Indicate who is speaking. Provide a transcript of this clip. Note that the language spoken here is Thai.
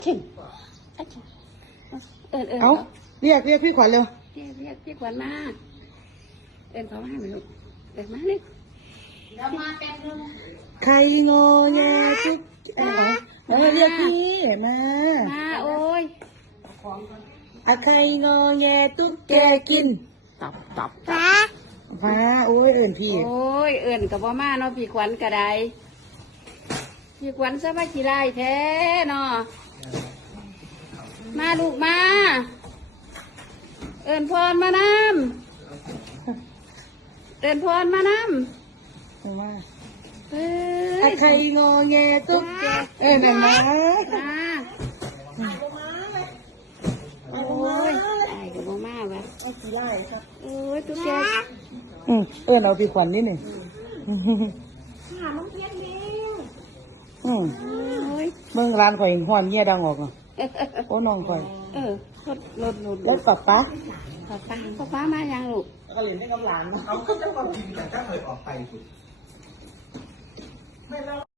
Speaker 1: ชิม
Speaker 2: เอาเรียกพี่ขวัญเร็ว
Speaker 1: เรียกพี่ขวัญมาเขามาให้ไหมลูกมาเลยเดี๋ยวมาแป๊บนึง
Speaker 2: ใครงอแงจุ๊บเรียกพี่มา
Speaker 1: โอ้ย
Speaker 2: ใครงอแงตุ๊กแกกิน
Speaker 1: ตอบ
Speaker 2: มาโอ้ยเอิญพี่
Speaker 1: โอ้ยเอิญกับพ่อมาเนาะพี่ขวัญกระไดพี่ขวัญสบายกี่ไรแท้เนาะมาลูกมาเอิญพรมานำเอิญพรมาน
Speaker 2: ำมาใครงอแงตุ๊กแกนั่นนะ
Speaker 1: โอ้ยไอ้กับพ่อมาวะ
Speaker 2: กี่ไร่ครับ
Speaker 1: โอ้ยตุ๊กแก
Speaker 2: เอาพี่ขวัญนี่หนึ่ง
Speaker 1: น้องเพี้ยนเ
Speaker 2: ลี้ยเมื่อร้านข่อยห้อนเงี้ยดังออกอ่ะโอ้น้องข่อยรถป๊า
Speaker 1: มายังลูก
Speaker 2: ก็เรียนได้กับหลานนะเขาก็จะมาพิมพ์แต่ถ้าเคยออกไปสุดไม่เล่า